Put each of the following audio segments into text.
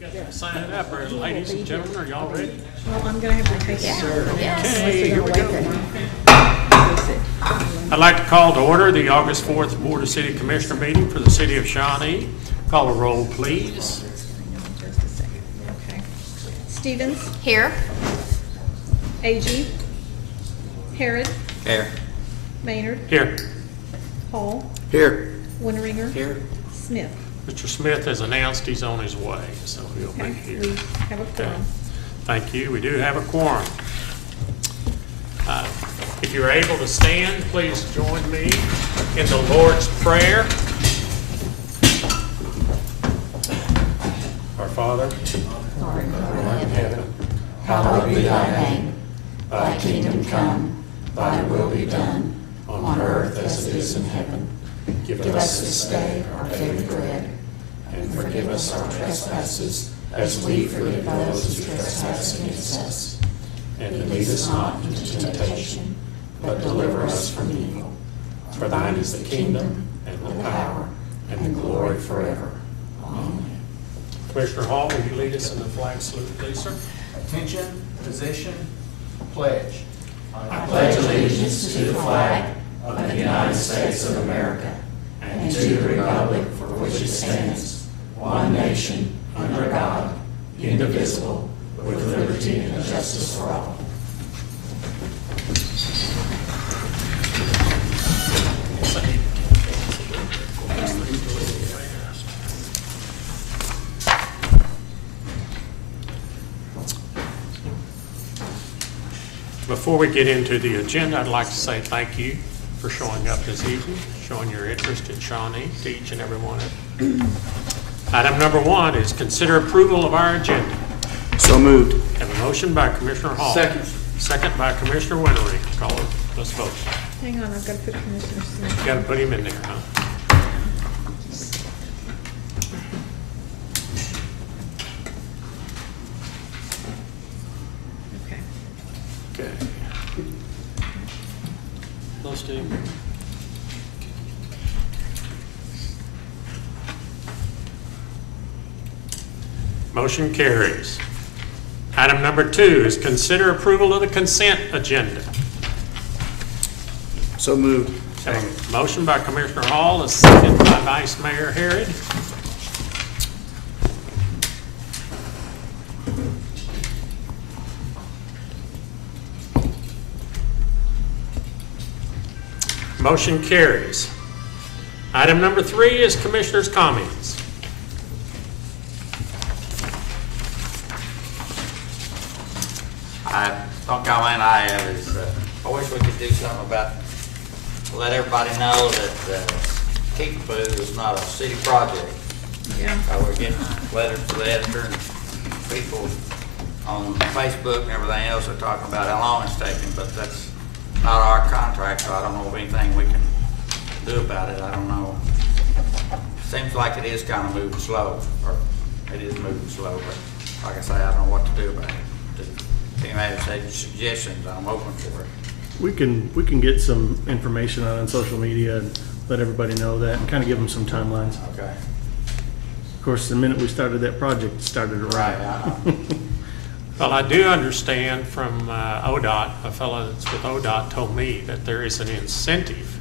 got to sign it up, or ladies and gentlemen, are y'all ready? Well, I'm gonna have to take it out. Yes. Okay, here we go. I'd like to call to order the August 4th Board of City Commissioner meeting for the city of Shawnee. Call a roll, please. Just a second. Okay. Stevens, Here. Agee, Harrod, Here. Maynard, Here. Hall, Here. Winteringer, Here. Smith. Mr. Smith has announced he's on his way, so he'll Okay, be here. we have a Okay. quorum. Thank you. We do have a quorum. If you're able to stand, please join me in the Lord's Prayer. Our Father, Lord in heaven, hallowed be thy name. Thy kingdom come, thy will be done, on earth as it is in heaven. Give us this day our daily bread, and forgive us our trespasses, as we forgive those who trespass against us. And lead us not into temptation, but deliver us from evil. For thine is the kingdom, and the power, and the glory forever. Amen. Commissioner Hall, will you lead us in the flag salute, please, sir? Attention, position, pledge. I pledge allegiance to the flag of the United States of America and to the republic for which it stands, one nation, under God, indivisible, with liberty and justice for all. Before we get into the agenda, I'd like to say thank you for showing up this evening, showing your interest in Shawnee to each and every one of you. Item number 1 is consider approval of our agenda. So moved. Have a motion by Commissioner Hall. Second. Second by Commissioner Winteringer. Call it. Let's vote. Hang on, I've got to put Commissioner Smith. You got to put him in there, huh? Okay. Okay. Those two. Motion carries. Item number 2 is consider approval of the consent agenda. So moved. Have a motion by Commissioner Hall, a second by Vice Mayor Harrod. Motion carries. Item number 3 is Commissioners' comments. One comment I have is, I wish we could do something about, let everybody know that Keep Food is not a city project. Yeah. We're getting letters to the editor and people on Facebook and everything else are talking about how long it's taking, but that's not our contract, so I don't know of anything we can do about it. I don't know. Seems like it is kind of moving slow, or it is moving slow, but like I say, I don't know what to do about it. If anybody has any suggestions, I'm open for it. We can get some information out on social media and let everybody know that and kind of give them some timelines. Okay. Of course, the minute we started that project, it started to Right, rain. I know. Well, I do understand from ODOT, a fellow that's with ODOT told me that there is an incentive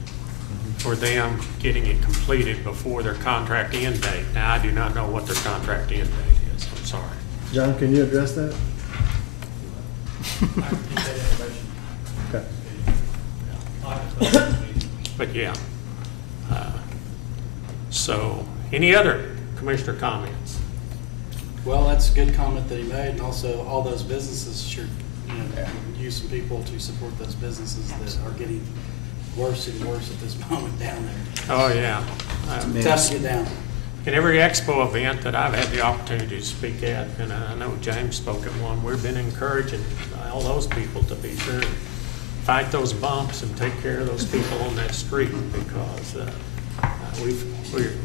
for them getting it completed before their contract end date. Now, I do not know what their contract end date is. I'm sorry. John, can you address that? Okay. But yeah. So, any other commissioner comments? Well, that's a good comment that he made, and also all those businesses should, use some people to support those businesses that are getting worse and worse at this moment down there. Oh, yeah. Tough to get down. In every expo event that I've had the opportunity to speak at, and I know James spoke at one, we've been encouraging all those people to be sure to fight those bumps and take care of those people on that street, because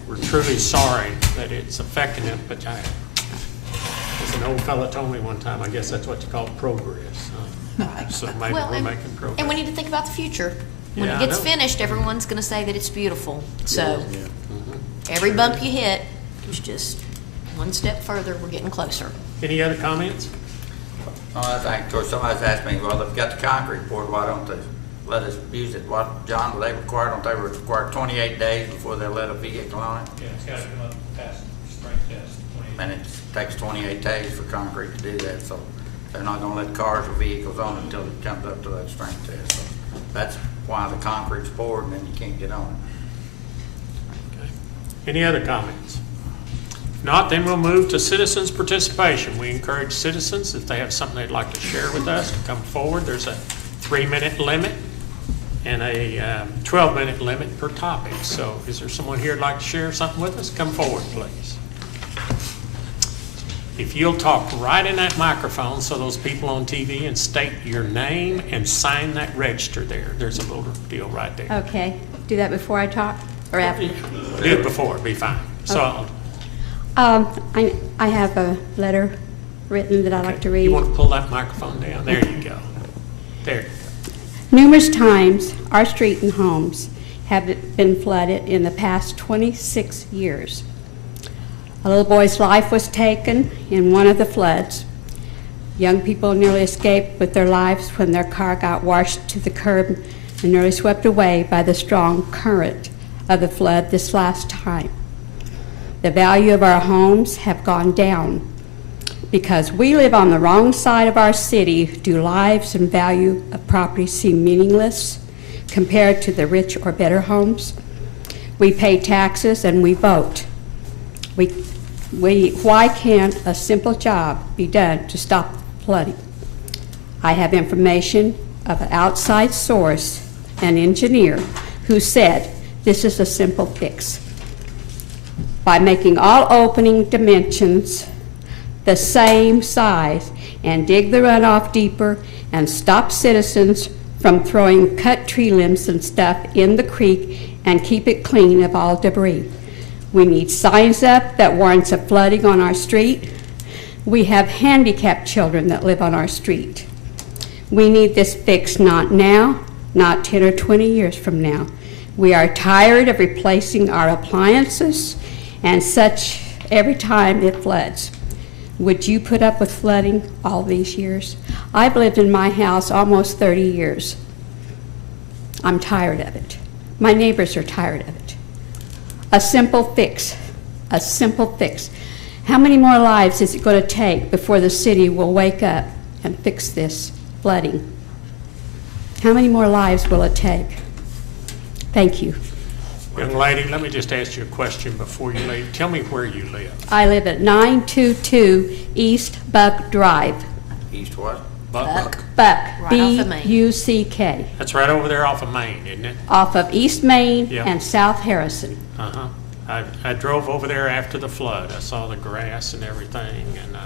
we're truly sorry that it's affecting it, but as an old fella told me one time, I guess that's what you call progress. So maybe Well, we're and, making progress. and we need to think about the future. When Yeah, it I gets know. finished, everyone's going to say that it's beautiful. So Mhm. every bump you hit is just One step further, we're getting closer. Any other comments? I think, of course, somebody's asked me, well, they've got the concrete poured, why don't they let us use it? What, John, do they require, don't they require 28 days before they let a vehicle on it? Yeah, it's got to come up past strength test. And it takes 28 days for concrete to do that, so they're not gonna let cars or vehicles on it until it comes up to that strength test. So that's why the concrete's poured and then you can't get on it. Any other comments? If not, then we'll move to citizens' participation. We encourage citizens, if they have something they'd like to share with us, to come forward. There's a 3-minute limit and a 12-minute limit per topic. So is there someone here who'd like to share something with us? Come forward, please. If you'll talk right in that microphone so those people on TV and state your name and sign that register there. There's a little deal right there. Okay, do that before I talk or after? Do it before, it'd be fine. So, I have a letter written that I'd like to read. you want to pull that microphone down? There you go. There. Numerous times, our street and homes have been flooded in the past 26 years. A little boy's life was taken in one of the floods. Young people nearly escaped with their lives when their car got washed to the curb and nearly swept away by the strong current of the flood this last time. The value of our homes have gone down. Because we live on the wrong side of our city, do lives and value of property seem meaningless compared to the rich or better homes? We pay taxes and we vote. Why can't a simple job be done to stop flooding? I have information of an outside source, an engineer, who said this is a simple fix. By making all opening dimensions the same size and dig the runoff deeper and stop citizens from throwing cut tree limbs and stuff in the creek and keep it clean of all debris. We need signs up that warns of flooding on our street. We have handicapped children that live on our street. We need this fixed not now, not 10 or 20 years from now. We are tired of replacing our appliances and such every time it floods. Would you put up with flooding all these years? I've lived in my house almost 30 years. I'm tired of it. My neighbors are tired of it. A simple fix, a simple fix. How many more lives is it going to take before the city will wake up and fix this flooding? How many more lives will it take? Thank you. Young lady, let me just ask you a question before you leave. Tell me where you live. I live at 922 East Buck Drive. East what? Buck. Buck, Right off of Main. B-U-C-K, That's right over there off of Main, isn't it? off of East Main Yeah. and South Harrison. Uh-huh. I drove over there after the flood. I saw the grass and everything, and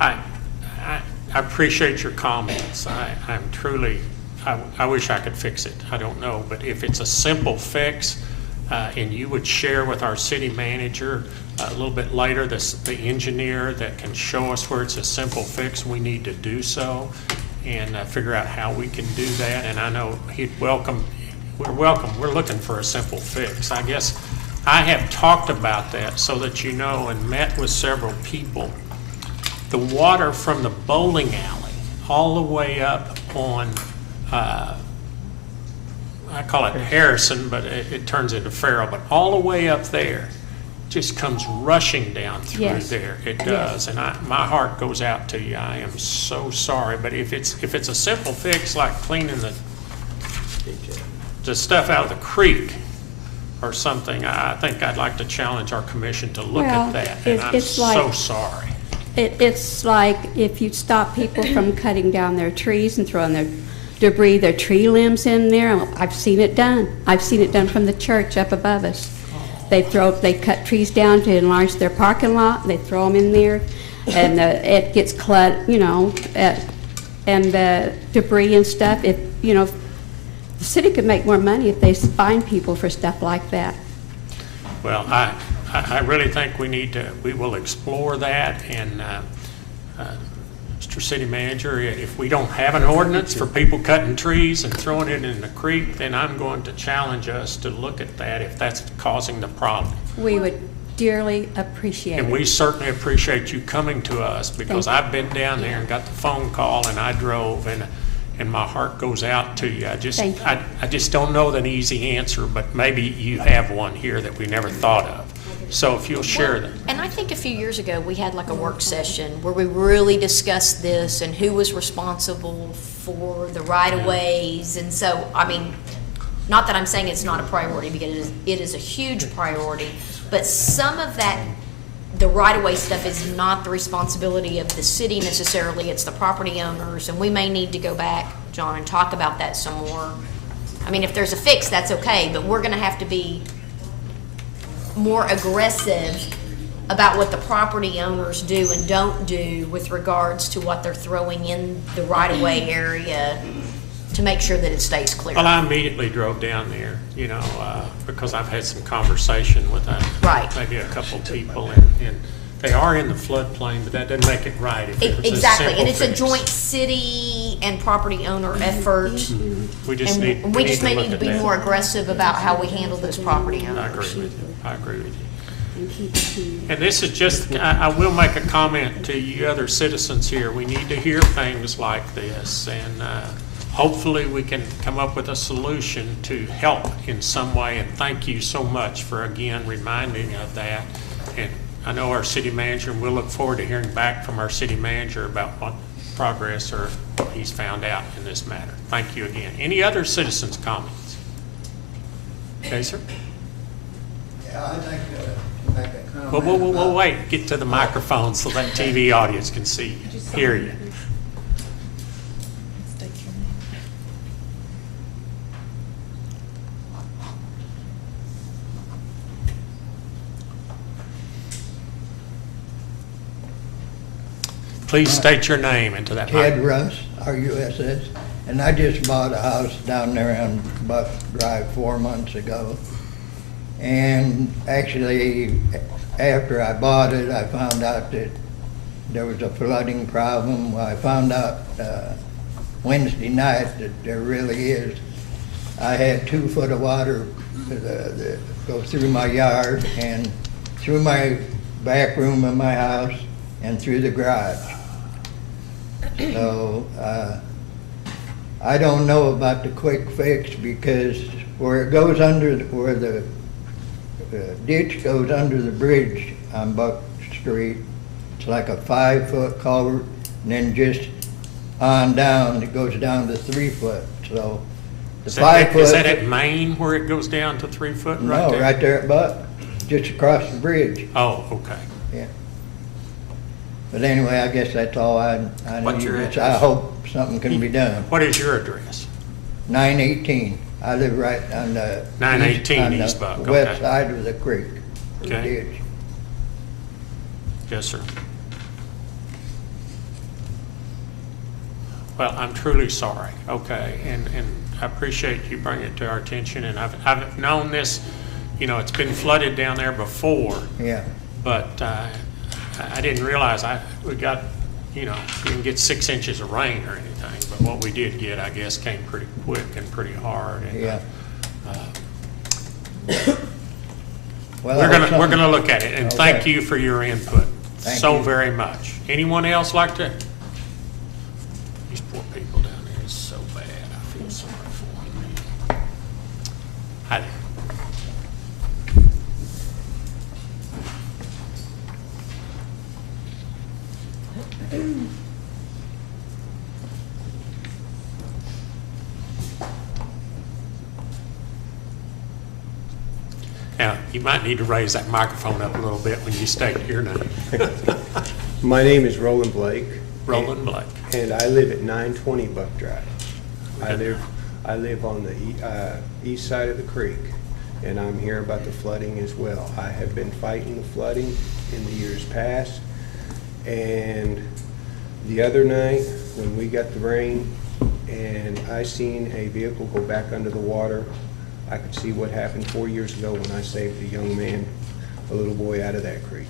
I appreciate your comments. I'm truly, I wish I could fix it. I don't know, but if it's a simple fix, and you would share with our city manager a little bit later, the engineer that can show us where it's a simple fix, we need to do so and figure out how we can do that. And I know he'd welcome, we're looking for a simple fix. I guess I have talked about that so that you know and met with several people. The water from the bowling alley all the way up on, I call it Harrison, but it turns into Farrell, but all the way up there just comes rushing down through Yes. there. It does, and my heart goes out to you. I am so sorry, but if it's a simple fix like cleaning the stuff out of the creek or something, I think I'd like to challenge our commission to look Well, at that, and I'm it's so like- sorry. It's like if you stop people from cutting down their trees and throwing their debris, their tree limbs in there. I've seen it done. I've seen it done from the church up above us. They cut trees down to enlarge their parking lot. They throw them in there, and it gets cluttered, and the debris and stuff. The city could make more money if they fine people for stuff like that. Well, I really think we will explore that, and Mr. City Manager, if we don't have an ordinance for people cutting trees and throwing it in the creek, then I'm going to challenge us to look at that if that's causing the problem. We would dearly appreciate And it. we certainly appreciate you coming to us, because Thank you. I've been down there and got the phone call, and I drove, and my heart goes out to you. Thank you. I just don't know an easy answer, but maybe you have one here that we never thought of. So if you'll share them. And I think a few years ago, we had like a work session where we really discussed this and who was responsible for the right-of-ways. And so, I mean, not that I'm saying it's not a priority, because it is a huge priority, but some of that, the right-of-way stuff is not the responsibility of the city necessarily, it's the property owners, and we may need to go back, John, and talk about that some more. I mean, if there's a fix, that's okay, but we're gonna have to be more aggressive about what the property owners do and don't do with regards to what they're throwing in the right-of-way area to make sure that it stays clear. Well, I immediately drove down there, because I've had some conversation with Right. maybe a couple people, and they are in the floodplain, but that doesn't make it right. If it was a Exactly, simple and it's a fix. joint city and property owner effort. We just need, And we just may look need to at be that. more aggressive about how we handle those property I owners. agree with you. I agree with you. And keep it clean. And this is just, I will make a comment to you other citizens here. We need to hear things like this, and hopefully we can come up with a solution to help in some way. And thank you so much for, again, reminding of that. And I know our city manager, and we'll look forward to hearing back from our city manager about what progress or what he's found out in this matter. Thank you again. Any other citizens' comments? Okay, sir? Yeah, I think, make a comment. Well, wait, get to the microphone so that TV audience can see you, hear you. State your name. Please state your name into that Ted mic. Russ, RUSS, and I just bought a house down there on Buck Drive 4 months ago. And actually, after I bought it, I found out that there was a flooding problem. Well, I found out Wednesday night that there really is. I had 2 foot of water that go through my yard and through my back room of my house and through the garage. So I don't know about the quick fix, because where it goes under, where the ditch goes under the bridge on Buck Street, it's like a 5 foot culvert, and then just on down, it goes down to 3 foot. So the 5 foot. Is that at Maine where it goes down to 3 foot right No, there? right there at Buck, just across the bridge. Oh, okay. Yeah. But anyway, I guess that's all I What's need. your I address? hope something can be done. What is your address? 918. I live right on the 918 East Buck, okay. west side of the creek, the Okay. ditch. Yes, sir. Well, I'm truly sorry, okay, and I appreciate you bringing it to our attention, and I've known this, it's been flooded down there before, Yeah. but I didn't realize we got, we didn't get 6 inches of rain or anything, but what we did get, I guess, came pretty quick and pretty hard. And, Yeah. Well, we're I hope gonna something- look at it, and thank Okay. you for your input Thank so you. very much. Anyone else like to? These poor people down there is so bad. I feel sorry for them. Hi there. Now, you might need to raise that microphone up a little bit when you state your name. My name is Roland Blake. Roland Blake. And I live at 920 Buck Drive. Okay. I live on the east side of the creek, and I'm here about the flooding as well. I have been fighting the flooding in the years past, and the other night when we got the rain and I seen a vehicle go back under the water, I could see what happened 4 years ago when I saved a young man, a little boy, out of that creek.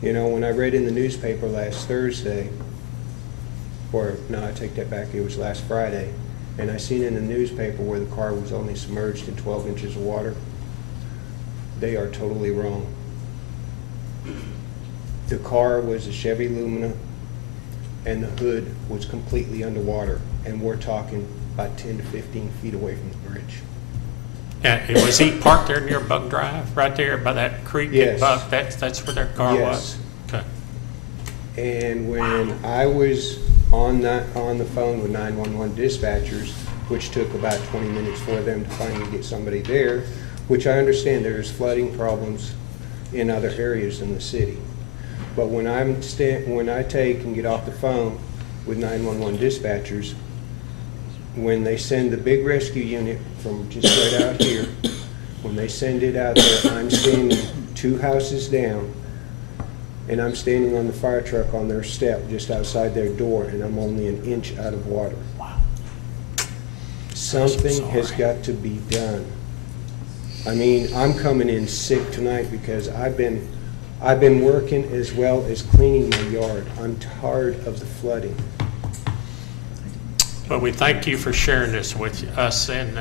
When I read in the newspaper last Thursday, or no, I take that back, it was last Friday, and I seen in the newspaper where the car was only submerged in 12 inches of water. They are totally wrong. The car was a Chevy Lumina, and the hood was completely underwater, and we're talking about 10 to 15 feet away from the bridge. Yeah, and was he parked there near Buck Drive, right there by that creek? Yes. At Buck? That's where their car was? Yes. Okay. And when I was on the phone with 911 dispatchers, which took about 20 minutes for them to finally get somebody there, which I understand there's flooding problems in other areas in the city. But when I take and get off the phone with 911 dispatchers, when they send the big rescue unit from just right out here, when they send it out there, I'm standing 2 houses down, and I'm standing on the fire truck on their step just outside their door, and I'm only an inch out of water. Wow. Something has got to be done. I mean, I'm coming in sick tonight because I've been working as well as cleaning my yard. I'm tired of the flooding. Well, we thank you for sharing this with us, and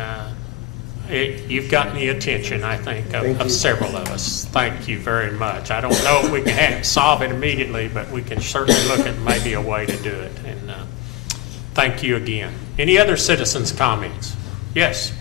you've gotten the attention, I think, of several of us. Thank you very much. I don't know if we can solve it immediately, but we can certainly look at maybe a way to do it. And thank you again. Any other citizens' comments? Yes.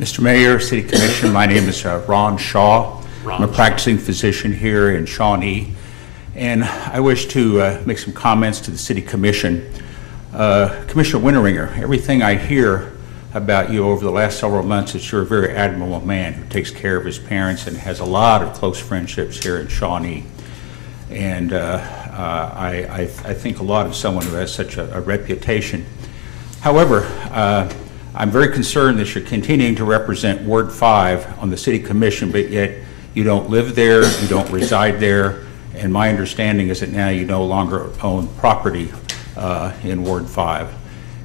Mr. Mayor, City Commission, my name is Ron Shaw. I'm a practicing physician here in Shawnee, and I wish to make some comments to the City Commission. Commissioner Winteringer, everything I hear about you over the last several months is you're a very admirable man who takes care of his parents and has a lot of close friendships here in Shawnee. And I think a lot of someone who has such a reputation. However, I'm very concerned that you're continuing to represent Ward 5 on the City Commission, but yet you don't live there, you don't reside there, and my understanding is that now you no longer own property in Ward 5.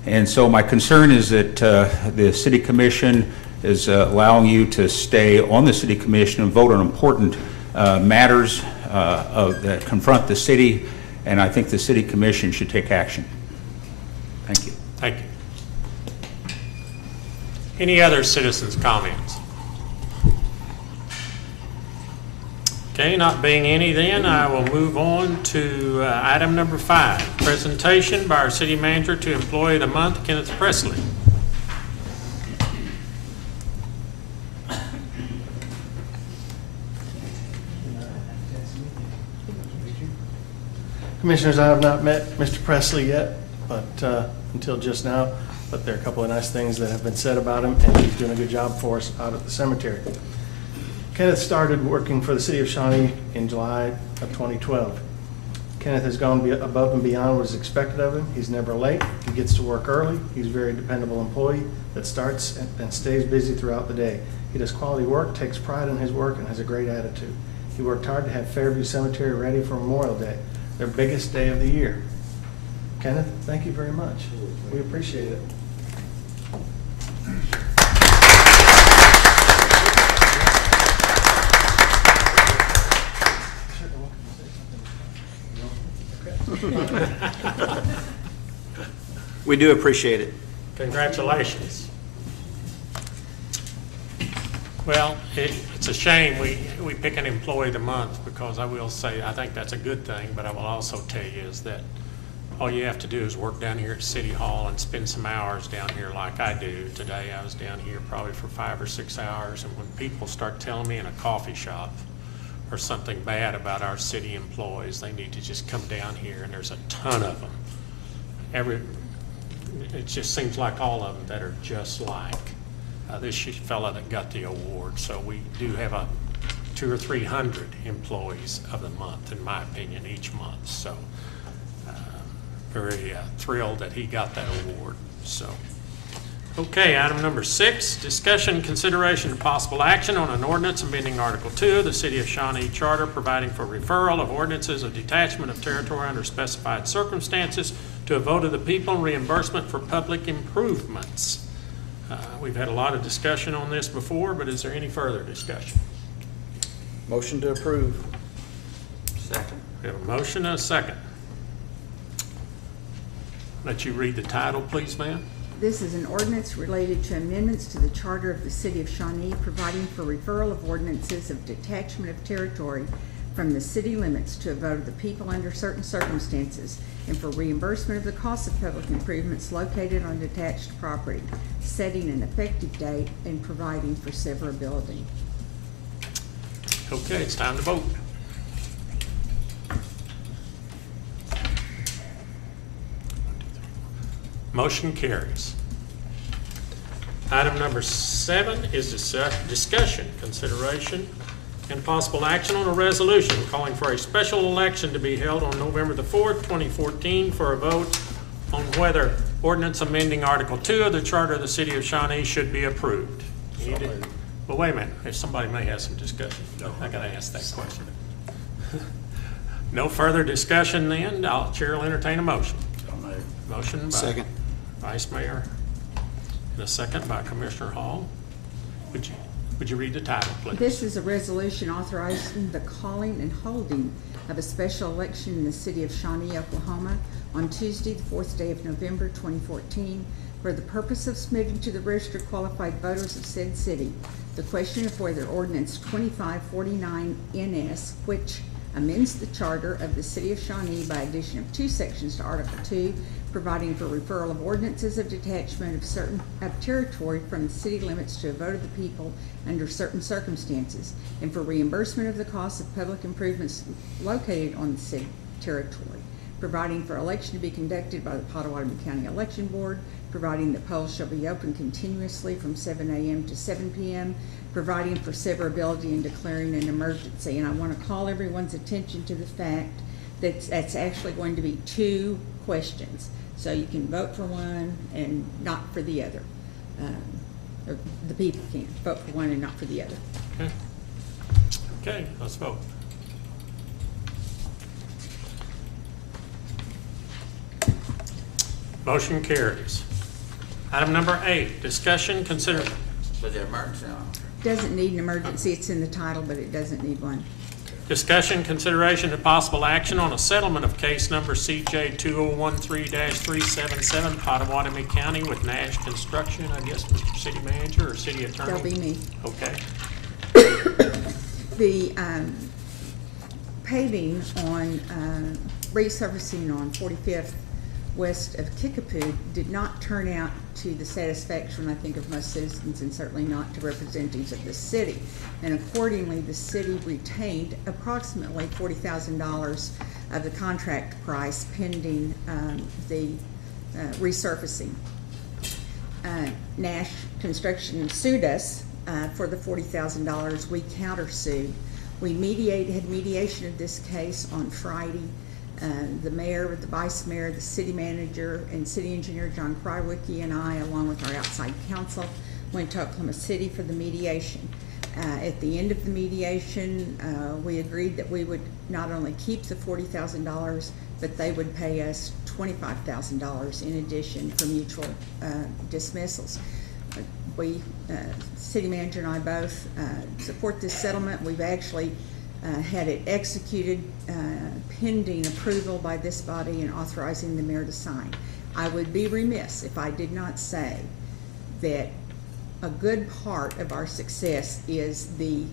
And so my concern is that the City Commission is allowing you to stay on the City Commission and vote on important matters that confront the city, and I think the City Commission should take action. Thank you. Thank you. Any other citizens' comments? Okay, not being any then, I will move on to item number 5, presentation by our city manager to Employee of the Month, Kenneth Presley. Commissioners, I have not met Mr. Presley yet, but until just now, but there are a couple of nice things that have been said about him, and he's doing a good job for us out at the cemetery. Kenneth started working for the city of Shawnee in July of 2012. Kenneth has gone above and beyond what is expected of him. He's never late. He gets to work early. He's a very dependable employee that starts and stays busy throughout the day. He does quality work, takes pride in his work, and has a great attitude. He worked hard to have Fairview Cemetery ready for Memorial Day, their biggest day of the year. Kenneth, thank you very much. We appreciate it. We do appreciate it. Congratulations. Well, it's a shame we pick an employee of the month, because I will say I think that's a good thing, but I will also tell you is that all you have to do is work down here at City Hall and spend some hours down here like I do. Today I was down here probably for 5 or 6 hours, and when people start telling me in a coffee shop or something bad about our city employees, they need to just come down here, and there's a ton of them. It just seems like all of them that are just like this fella that got the award. So we do have 200 or 300 employees of the month, in my opinion, each month. So very thrilled that he got that award. So, okay, item number 6, discussion, consideration, and possible action on an ordinance amending Article 2 of the City of Shawnee Charter, providing for referral of ordinances of detachment of territory under specified circumstances to a vote of the people and reimbursement for public improvements. We've had a lot of discussion on this before, but is there any further discussion? Motion to approve. Second. We have a motion and a second. Let you read the title, please, ma'am. This is an ordinance related to amendments to the charter of the city of Shawnee, providing for referral of ordinances of detachment of territory from the city limits to a vote of the people under certain circumstances, and for reimbursement of the cost of public improvements located on detached property, setting an effective date and providing for severability. Okay, it's time to vote. Motion carries. Item number 7 is discussion, consideration, and possible action on a resolution calling for a special election to be held on November the 4th, 2014 for a vote on whether ordinance amending Article 2 of the Charter of the City of Shawnee should be approved. Well, wait a minute, if somebody may have some discussion. I gotta ask that question. No further discussion then, Chair will entertain a motion. Motion by Second. Vice Mayor, and a second by Commissioner Hall. Would you read the title, please? This is a resolution authorizing the calling and holding of a special election in the city of Shawnee, Oklahoma on Tuesday, the 4th day of November, 2014, for the purpose of submitting to the registered qualified voters of said city the question of whether ordinance 2549 NS, which amends the charter of the city of Shawnee by addition of 2 sections to Article 2, providing for referral of ordinances of detachment of certain territory from the city limits to a vote of the people under certain circumstances, and for reimbursement of the cost of public improvements located on the city territory, providing for election to be conducted by the Pottawatomie County Election Board, providing that polls shall be open continuously from 7 a.m. to 7 p.m., providing for severability and declaring an emergency. And I want to call everyone's attention to the fact that that's actually going to be 2 questions. So you can vote for one and not for the other. Or the people can vote for one and not for the other. Okay. Okay, let's vote. Motion carries. Item number 8, discussion, consider. With the emergency on. Doesn't need an emergency. It's in the title, but it doesn't need one. Discussion, consideration, and possible action on a settlement of case number CJ 2013-377, Pottawatomie County with Nash Construction. I guess Mr. City Manager or City Attorney? That'll be me. Okay. The paving on, resurfacing on 45th west of Kickapoo did not turn out to the satisfaction, I think, of most citizens, and certainly not to representatives of the city. And accordingly, the city retained approximately $40,000 of the contract price pending the resurfacing. Nash Construction sued us for the $40,000. We countersued. We had mediation of this case on Friday. The mayor, the vice mayor, the city manager, and city engineer John Krywicki and I, along with our outside counsel, went to Oklahoma City for the mediation. At the end of the mediation, we agreed that we would not only keep the $40,000, but they would pay us $25,000 in addition for mutual dismissals. We, city manager and I both support this settlement. We've actually had it executed pending approval by this body and authorizing the mayor to sign. I would be remiss if I did not say that a good part of our success is the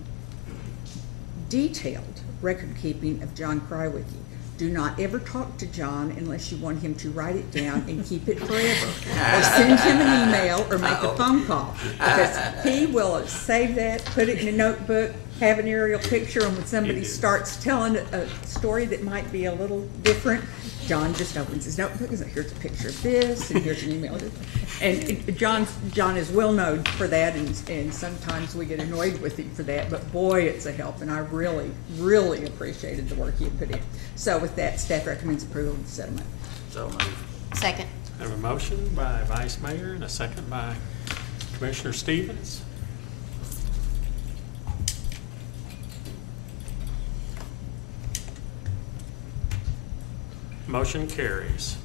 detailed record keeping of John Krywicki. Do not ever talk to John unless you want him to write it down and keep it forever. Or send him an email or make a phone call. Because he will save that, put it in a notebook, have an aerial picture, and when somebody starts telling a story that might be a little different, John just opens his notebook and says, here's a picture of this, and here's an email. And John is well known for that, and sometimes we get annoyed with him for that, but boy, it's a help, and I really, really appreciated the work he had put in. So with that, staff recommends approval of the settlement. So moved. Second. I have a motion by Vice Mayor and a second by Commissioner Stevens. Motion carries.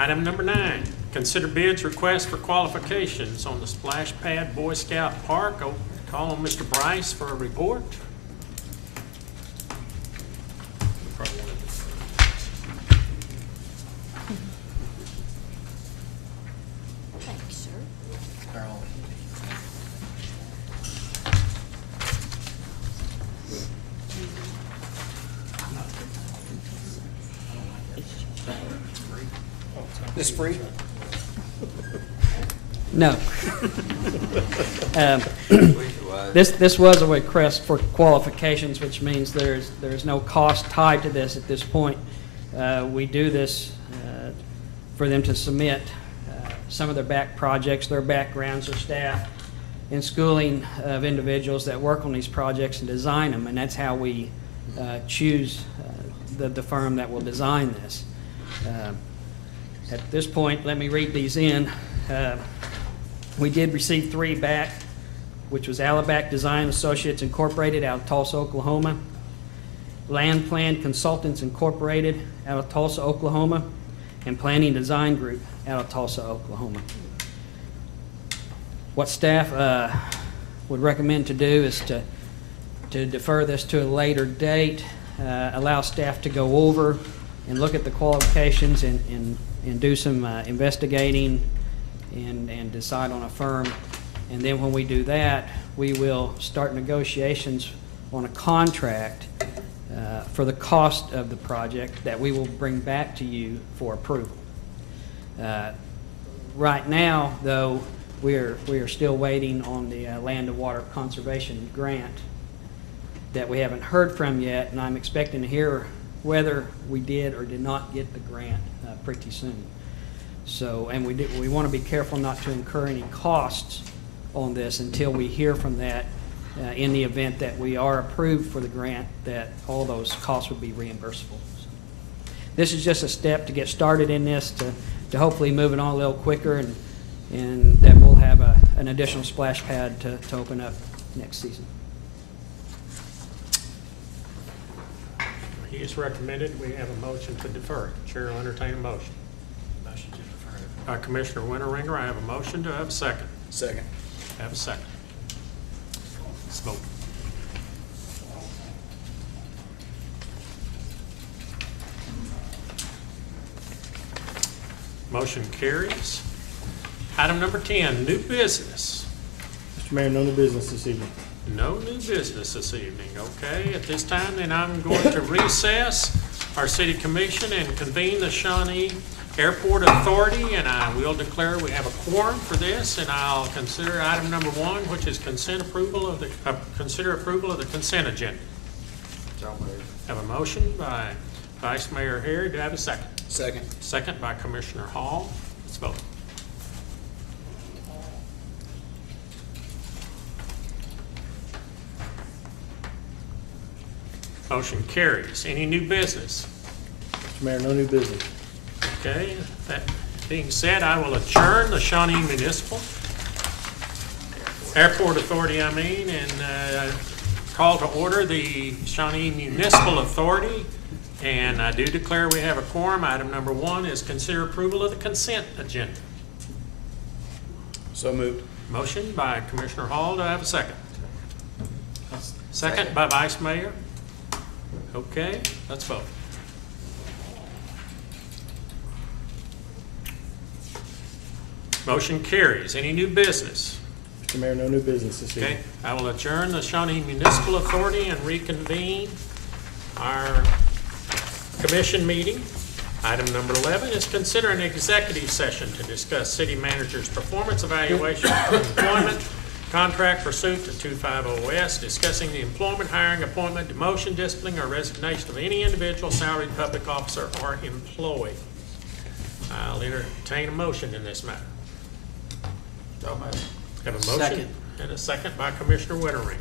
Item number 9, consider bids request for qualifications on the splash pad Boy Scout Park. I'll call on Mr. Bryce for a report. Thank you, sir. This free? No. Wish it was. This was a request for qualifications, which means there's no cost tied to this at this point. We do this for them to submit some of their back projects, their backgrounds, their staff, and schooling of individuals that work on these projects and design them, and that's how we choose the firm that will design this. At this point, let me read these in. We did receive 3 back, which was Alabac Design Associates Incorporated out of Tulsa, Oklahoma, Land Plan Consultants Incorporated out of Tulsa, Oklahoma, and Planning Design Group out of Tulsa, Oklahoma. What staff would recommend to do is to defer this to a later date, allow staff to go over and look at the qualifications and do some investigating and decide on a firm. And then when we do that, we will start negotiations on a contract for the cost of the project that we will bring back to you for approval. Right now, though, we are still waiting on the Land and Water Conservation Grant that we haven't heard from yet, and I'm expecting to hear whether we did or did not get the grant pretty soon. So, and we want to be careful not to incur any costs on this until we hear from that. In the event that we are approved for the grant, that all those costs would be reimbursable. So, this is just a step to get started in this, to hopefully move it on a little quicker, and that we'll have an additional splash pad to open up next season. He is recommended. We have a motion to defer. Chair will entertain a motion. Motion to defer. By Commissioner Winteringer, I have a motion. Do I have a second? Second. Have a second. Let's vote. Motion carries. Item number 10, new business. Mr. Mayor, no new business this evening. No new business this evening, okay? At this time, then I'm going to recess our city commission and convene the Shawnee Airport Authority, and I will declare we have a quorum for this, and I'll consider item number 1, which is consider approval of the consent agenda. Have a motion by Vice Mayor Harry. Do I have a second? Second. Second by Commissioner Hall. Let's vote. Motion carries. Any new business? Mr. Mayor, no new business. Okay, that being said, I will adjourn the Shawnee Municipal Airport Authority, and call to order the Shawnee Municipal Authority. And I do declare we have a quorum. Item number 1 is consider approval of the consent agenda. So moved. Motion by Commissioner Hall. Do I have a second? Second by Vice Mayor. Okay, let's vote. Motion carries. Any new business? Mr. Mayor, no new business this evening. Okay, I will adjourn the Shawnee Municipal Authority and reconvene our commission meeting. Item number 11 is consider an executive session to discuss city manager's performance evaluation of employment contract pursuant to 250S, discussing the employment, hiring, appointment, demotion, disciplining, or resignation of any individual, salaried public officer, or employee. I'll entertain a motion in this matter. Have a motion Second. and a second by Commissioner Winteringer.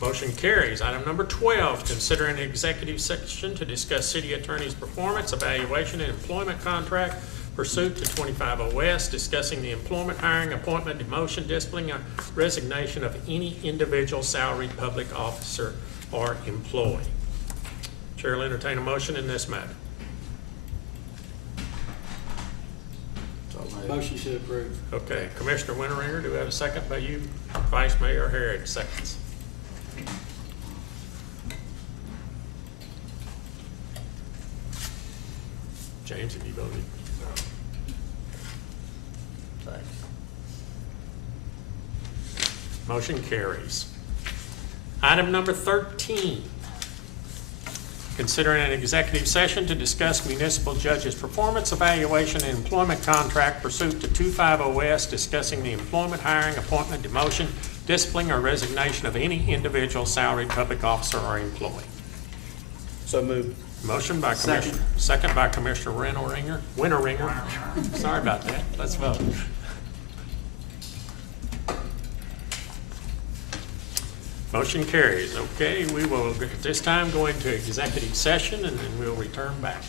Motion carries. Item number 12, consider an executive session to discuss city attorney's performance, evaluation, and employment contract pursuant to 250S, discussing the employment, hiring, appointment, demotion, disciplining, or resignation of any individual salaried public officer or employee. Chair will entertain a motion in this matter. Motion to approve. Okay, Commissioner Winteringer, do we have a second by you? Vice Mayor Harrod seconds. James, have you voted? Motion carries. Item number 13. Consider an executive session to discuss municipal judge's performance evaluation and employment contract pursuant to 250S, discussing the employment, hiring, appointment, demotion, disciplining, or resignation of any individual salaried public officer or employee. So moved. Motion by Commissioner, second by Commissioner Winteringer. Sorry about that. Let's vote. Motion carries. Okay, we will at this time go into executive session and then we'll return back.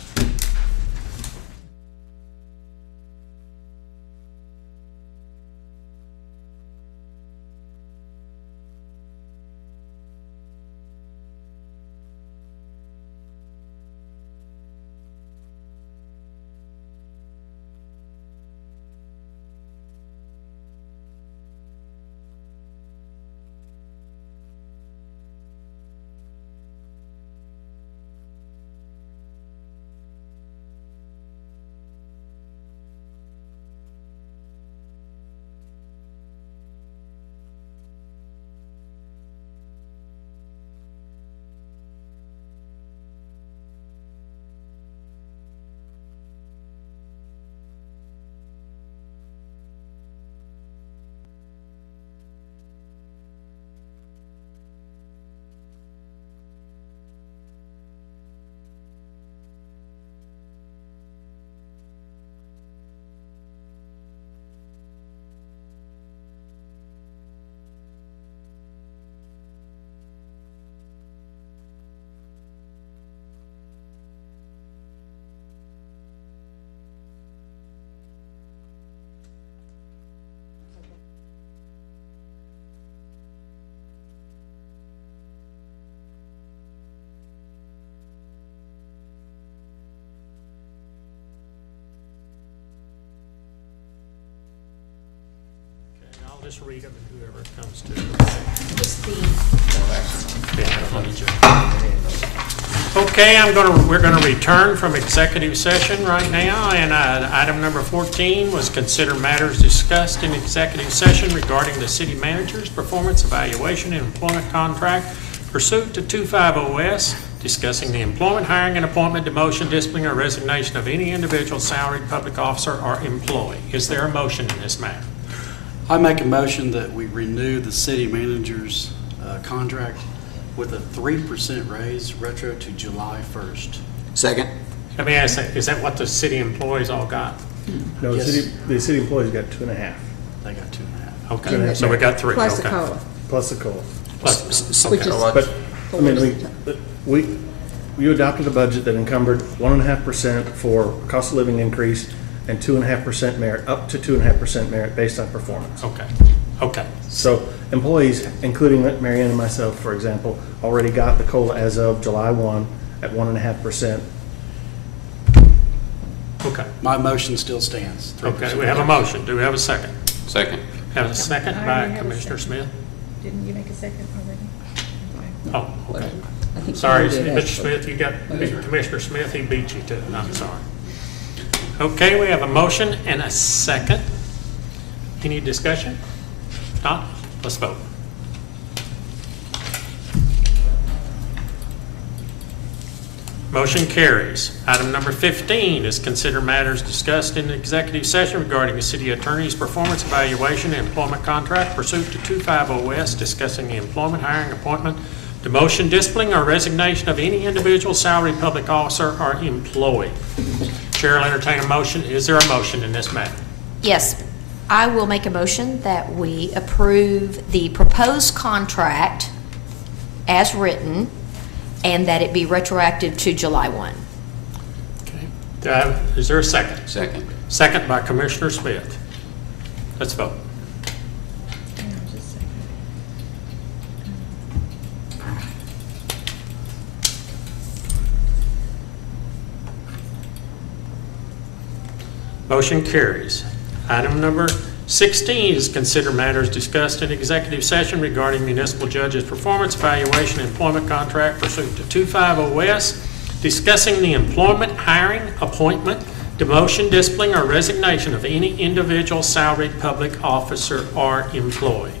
Just read them and whoever it comes to. Okay, we're gonna return from executive session right now, and item number 14 was consider matters discussed in executive session regarding the city manager's performance evaluation and employment contract pursuant to 250S, discussing the employment, hiring, and appointment, demotion, disciplining, or resignation of any individual salaried public officer or employee. Is there a motion in this matter? I make a motion that we renew the city manager's contract with a 3% raise retro to July 1st. Second. Let me ask, is that what the city employees all got? No, Yes. the city employees got 2.5, They got 2.5. Okay, so we got 3. Plus the Okay. COLA. plus the COLA. Plus, Which is- But, I mean, you adopted a budget that encumbered 1.5% for cost of living increase and 2.5% merit, up to 2.5% merit based on performance. Okay. So employees, including Mary Ann and myself, for example, already got the COLA as of July 1 at 1.5%. Okay. My motion still stands. 3%. Okay, we have a motion. Do we have a second? Second. Have a second I by already have a Commissioner second. Smith? Didn't you make a second already? Okay. Oh, okay. I think Sorry, you did Mr. actually. Smith, you got, Commissioner Smith, he beat you to it. I'm sorry. Okay, we have a motion and a second. Any discussion? Not? Let's vote. Motion carries. Item number 15 is consider matters discussed in executive session regarding the city attorney's performance evaluation and employment contract pursuant to 250S, discussing the employment, hiring, appointment, demotion, disciplining, or resignation of any individual salaried public officer or employee. Chair will entertain a motion. Is there a motion in this matter? Yes, I will make a motion that we approve the proposed contract as written and that it be retroactive to July 1. Okay. Is there a second? Second. Second by Commissioner Smith. Let's vote. Hang on just a second. Motion carries. Item number 16 is consider matters discussed in executive session regarding municipal judge's performance evaluation and employment contract pursuant to 250S, discussing the employment, hiring, appointment, demotion, discipline, or resignation of any individual salaried public officer or employee.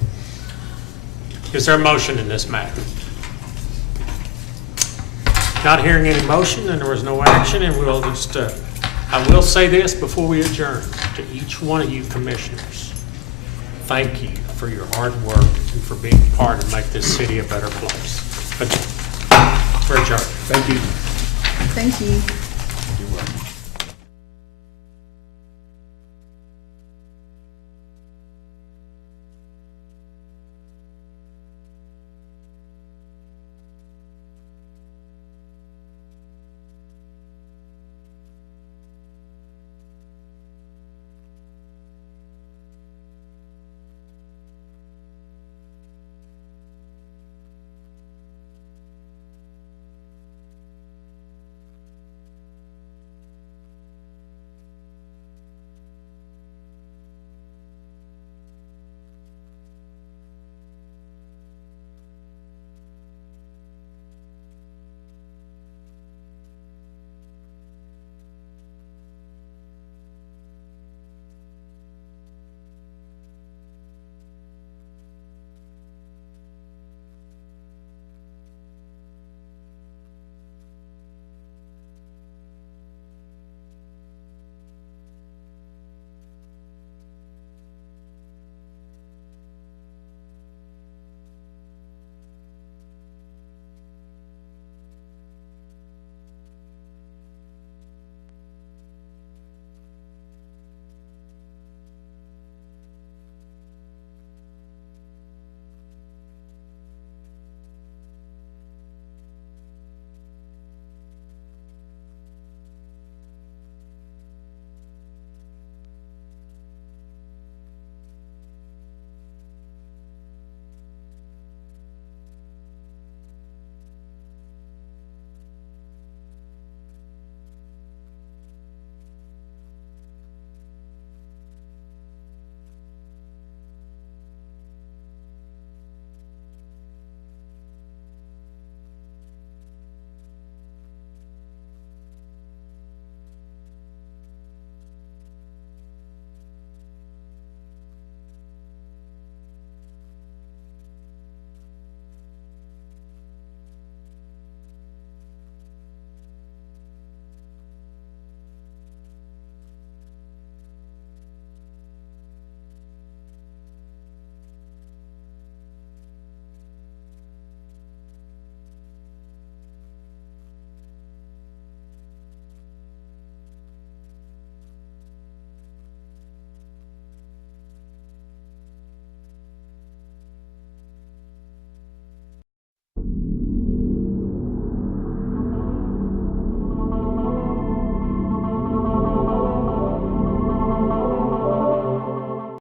Is there a motion in this matter? Not hearing any motion, and there was no action, and we'll just, I will say this before we adjourn to each one of you commissioners. Thank you for your hard work and for being part of make this city a better place. We're adjourned. Thank you. Thank you.